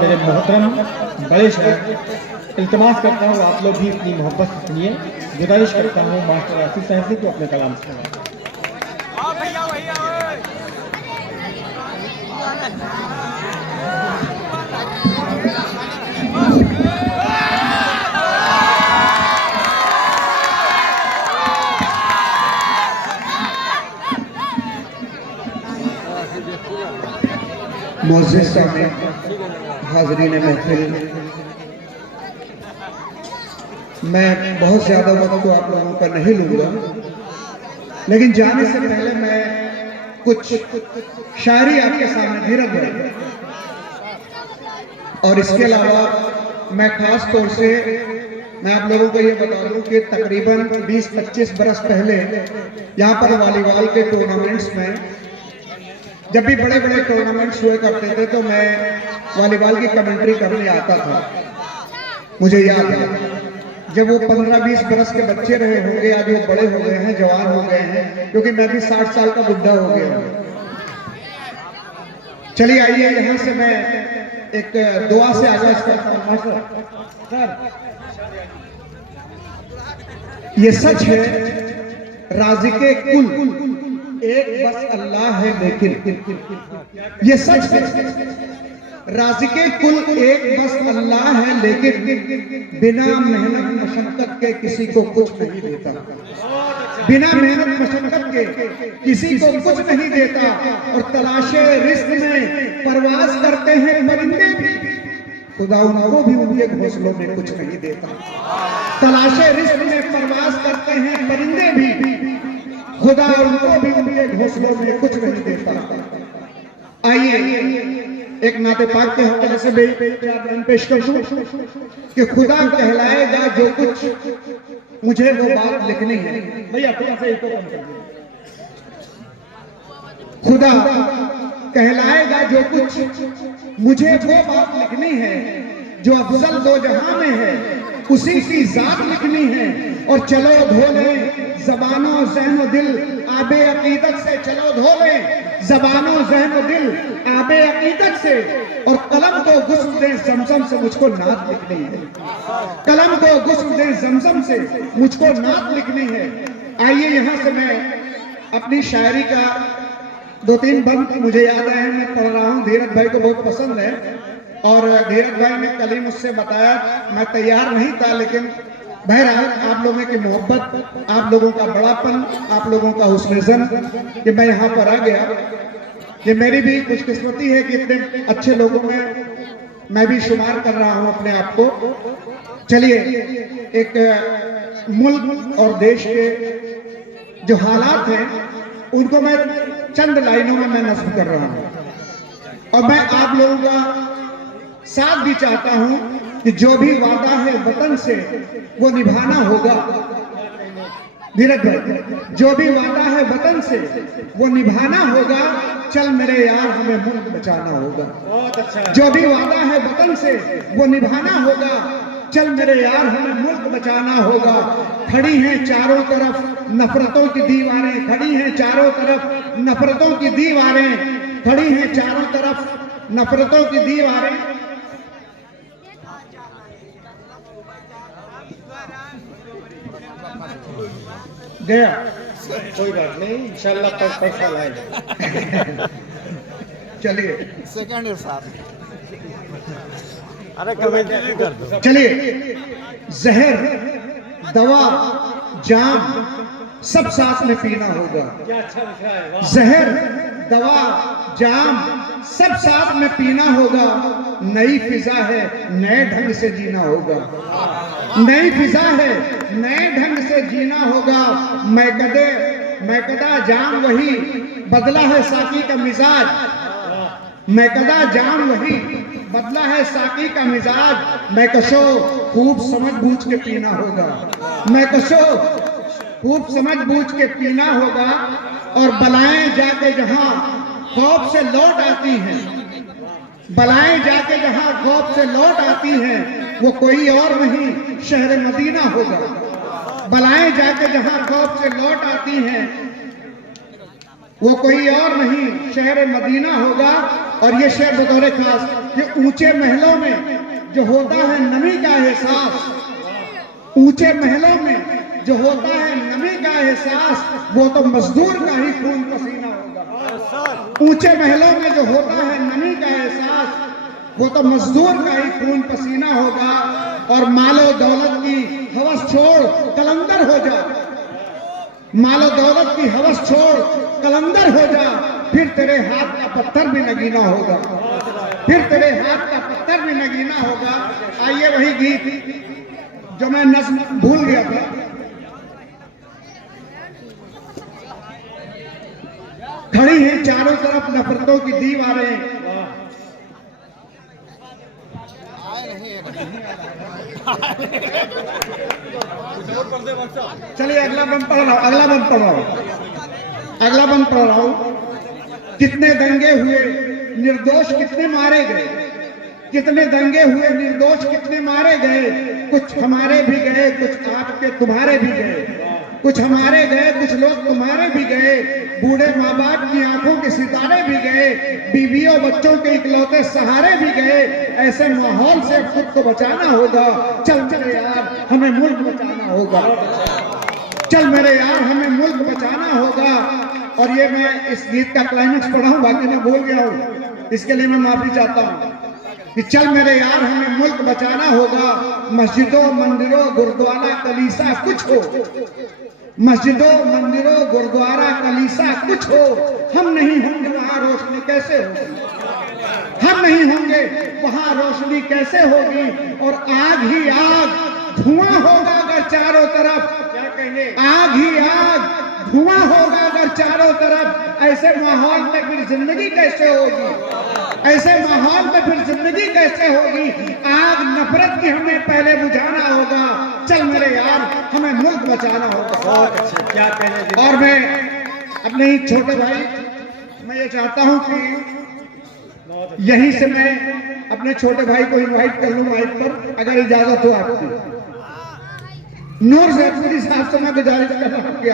मेरे मोहतरम बड़े शहर, इल्तिमास करता हूँ आप लोग भी अपनी मोहब्बत से सुनिए। गुजारिश करता हूँ मास्टर आसिफ साहब से तो अपने कलाम सुनाएं। मोअज़्ज़िज़ सामीन, हाज़रीन महफ़िल, मैं बहुत ज़्यादा वक्त तो आप लोगों का नहीं लूँगा, लेकिन जाने से पहले मैं कुछ शायरी आपके सामने भी रख दूँ। और इसके अलावा मैं ख़ास तौर से मैं आप लोगों को ये बता दूँ कि तकरीबन 20-25 बरस पहले यहाँ पर वॉलीबॉल के टूर्नामेंट्स में, जब भी बड़े बड़े टूर्नामेंट्स हुए करते थे तो मैं वॉलीबॉल की कमेंट्री करने आता था। मुझे याद है जब वो 15-20 बरस के बच्चे रहे होंगे, आज वो बड़े हो गए हैं, जवान हो गए हैं, क्योंकि मैं भी 60 साल का बुढ़ा हो गया हूँ। चलिए आइए यहाँ से मैं एक दुआ से आगाज करता हूँ। ये सच है राज़िक़े कुल एक बस अल्लाह है, लेकिन ये सच है राज़िक़े कुल एक बस अल्लाह है, लेकिन बिना मेहनत मशक्कत के किसी को कुछ नहीं देता। बिना मेहनत मशक्कत के किसी को कुछ नहीं देता। और तलाशे रिज़्क़ में परवाज करते हैं परिंदे भी, खुदा उनको भी उनके घोंसलों में कुछ नहीं देता। तलाशे रिज़्क़ में परवाज करते हैं परिंदे भी, खुदा उनको भी उनके घोंसलों में कुछ नहीं देता। आइए एक नाते पाक के हवाले से भी बयान पेश कर दूं कि खुदा कहलाएगा जो कुछ मुझे वो बात लिखनी है। भैया थोड़ा सा इसको कम कर दीजिए। खुदा कहलाएगा जो कुछ मुझे वो बात लिखनी है जो अफजल दो जहां में है, उसी की जात लिखनी है। और चलो धो लें ज़बानो ज़हन दिल आबे अकीदत से, चलो धो लें ज़बानो ज़हन दिल आबे अकीदत से। और कलम को गुस्ल दे ज़मज़म से, मुझको नात लिखनी है। कलम को गुस्ल दे ज़मज़म से, मुझको नात लिखनी है। आइए यहाँ से मैं अपनी शायरी का 2-3 बंद मुझे याद आए, मैं पढ़ रहा हूँ। धीरज भाई को बहुत पसंद है और धीरज भाई ने कल ही मुझसे बताया, मैं तैयार नहीं था, लेकिन बहरहाल आप लोगों की मोहब्बत, आप लोगों का बड़ापन, आप लोगों का हुस्न-ए-ज़न कि मैं यहाँ पर आ गया। ये मेरी भी खुशकिस्मती है कि इतने अच्छे लोगों में मैं भी शुमार कर रहा हूँ अपने आप को। चलिए एक मुल्क और देश के जो हालात हैं उनको मैं चंद लाइनों में मैं नस्ब कर रहा हूँ, और मैं आप लोगों का साथ भी चाहता हूँ कि जो भी वादा है वतन से वो निभाना होगा। धीरज भाई, जो भी वादा है वतन से वो निभाना होगा। चल मेरे यार हमें मुल्क बचाना होगा। बहुत अच्छा। जो भी वादा है वतन से वो निभाना होगा। चल मेरे यार हमें मुल्क बचाना होगा। खड़ी हैं चारों तरफ नफरतों की दीवारें, खड़ी हैं चारों तरफ नफरतों की दीवारें, खड़ी हैं चारों तरफ नफरतों की दीवारें। गया कोई बात नहीं, इंशाल्लाह पैसा लाएगा। चलिए सेकंड ईयर साहब, अरे कमेंट कर दो। चलिए, जहर दवा जाम सब साथ में पीना होगा। क्या अच्छा लिख रहा है, वाह। जहर दवा जाम सब साथ में पीना होगा। नई फिजा है नए ढंग से जीना होगा। नई फिजा है नए ढंग से जीना होगा। मैकदा जाम वही बदला है साकी का मिजाज। मैकदा जाम वही बदला है साकी का मिजाज। मैं कशो खूब समझ बूझ के पीना होगा। मैं कशो खूब समझ बूझ के पीना होगा। और बलाएं जाके जहां खौफ से लौट आती हैं, बलाएं जाके जहां खौफ से लौट आती हैं, वो कोई और नहीं शहर मदीना होगा। बलाएं जाके जहां खौफ से लौट आती हैं, वो कोई और नहीं शहर मदीना होगा। और ये शेर बतौर खास कि ऊंचे महलों में जो होता है नमी का एहसास, ऊंचे महलों में जो होता है नमी का एहसास, वो तो मजदूर का ही खून पसीना होगा। ऊंचे महलों में जो होता है नमी का एहसास, वो तो मजदूर का ही खून पसीना होगा। और मालो दौलत की हवस छोड़ कलंदर हो जा, मालो दौलत की हवस छोड़ कलंदर हो जा, फिर तेरे हाथ का पत्थर भी नगीना होगा, फिर तेरे हाथ का पत्थर भी नगीना होगा। आइए वही गीत जो मैं नज्म भूल गया था। खड़ी हैं चारों तरफ नफरतों की दीवारें, चलिए अगला बंद पढ़ रहा हूं, अगला बंद पढ़ रहा हूं, अगला बंद पढ़ रहा हूं। कितने दंगे हुए निर्दोष कितने मारे गए, कितने दंगे हुए निर्दोष कितने मारे गए, कुछ हमारे भी गए कुछ आपके तुम्हारे भी गए, कुछ हमारे गए कुछ लोग तुम्हारे भी गए, बूढ़े माँ बाप की आंखों के सितारे भी गए, बीवियों बच्चों के इकलौते सहारे भी गए। ऐसे माहौल से खुद को बचाना होगा, चल मेरे यार हमें मुल्क बचाना होगा, चल मेरे यार हमें मुल्क बचाना होगा। और ये मैं इस गीत का क्लाइमेक्स पढ़ा हूं, बाकी मैं भूल गया हूं, इसके लिए मैं माफी चाहता हूं कि चल मेरे यार हमें मुल्क बचाना होगा। मस्जिदों मंदिरों गुरुद्वारा कलीसा कुछ हो, मस्जिदों मंदिरों गुरुद्वारा कलीसा कुछ हो, हम नहीं होंगे वहां रोशनी कैसे होगी, हम नहीं होंगे वहां रोशनी कैसे होगी। और आग ही आग धुआं होगा अगर चारों तरफ, क्या कहेंगे, आग ही आग धुआं होगा अगर चारों तरफ। ऐसे माहौल में फिर जिंदगी कैसे होगी, ऐसे माहौल में फिर जिंदगी कैसे होगी। आग नफरत की हमें पहले बुझाना होगा, चल मेरे यार हमें मुल्क बचाना होगा। क्या कहने। और मैं अपने ही छोटे भाई, मैं ये चाहता हूं कि यहीं से मैं अपने छोटे भाई को इनवाइट कर लूं माइक पर, अगर इजाजत हो आपकी। नूर जैफरी साहब से मैं गुजारिश कर रहा हूं कि